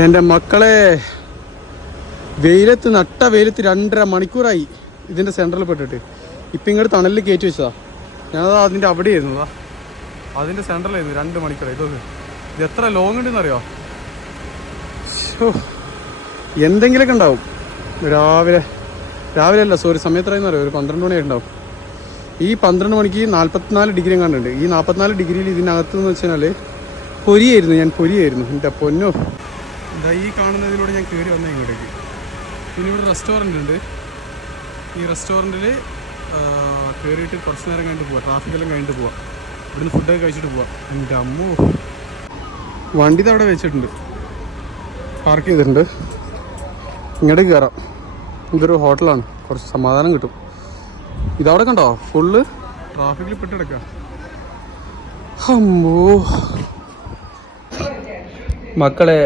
എൻ്റെ മക്കളെ, വെയിലത്ത് നട്ട വെയിലത്ത് 2.5 മണിക്കൂറായി ഇതിൻ്റെ സെൻറ്ററിൽ പെട്ടിട്ട്. ഇപ്പം ഇങ്ങോട്ട് തണലിൽ കയറ്റി വെച്ചതാ. ഞാനത് അതിൻ്റെ അവിടെയായിരുന്നു, അതിൻ്റെ സെൻറ്ററിലായിരുന്നു 2 മണിക്കൂറായി. ഇത് എത്ര ലോങ് ഉണ്ടെന്നറിയോ? എന്തെങ്കിലുമൊക്കെ ഉണ്ടാവും. രാവിലെ അല്ല, സോറി, സമയത്തായെന്ന് അറിയാം, ഒരു 12 മണിയായിട്ട് ഉണ്ടാവും. ഈ 12 മണിക്ക് 44 ഡിഗ്രി കണ്ടുണ്ട്. ഈ 44 ഡിഗ്രിയിൽ ഇതിനകത്തെന്ന് വെച്ച് കഴിഞ്ഞാൽ പൊരിയായിരുന്നു എൻ്റെ പൊന്നോ. എന്താ ഈ കാണുന്നതിലൂടെ ഞാൻ കയറി വന്നത് ഇങ്ങോട്ടേക്ക്. പിന്നെ ഇവിടെ റെസ്റ്റോറൻ്റ് ഉണ്ട്. ഈ റെസ്റ്റോറൻറ്റിൽ കയറിയിട്ട് കുറച്ച് നേരം കഴിഞ്ഞിട്ട് പോവാം, ട്രാഫിക്കെല്ലാം കഴിഞ്ഞിട്ട് പോവാം. ഇവിടുന്ന് ഫുഡൊക്കെ കഴിച്ചിട്ട് പോവാം. എൻ്റെ അമ്മോ, വണ്ടി അവിടെ വെച്ചിട്ടുണ്ട്, പാർക്ക് ചെയ്തിട്ടുണ്ട്. ഇങ്ങോട്ട് കയറാം. ഇതൊരു ഹോട്ടലാണ്, കുറച്ച് സമാധാനം കിട്ടും. ഇതവിടെ കണ്ടോ, ഫുള്ള് ട്രാഫിക്കിൽ പെട്ടെടുക്കുക. അമ്മോ മക്കളെ,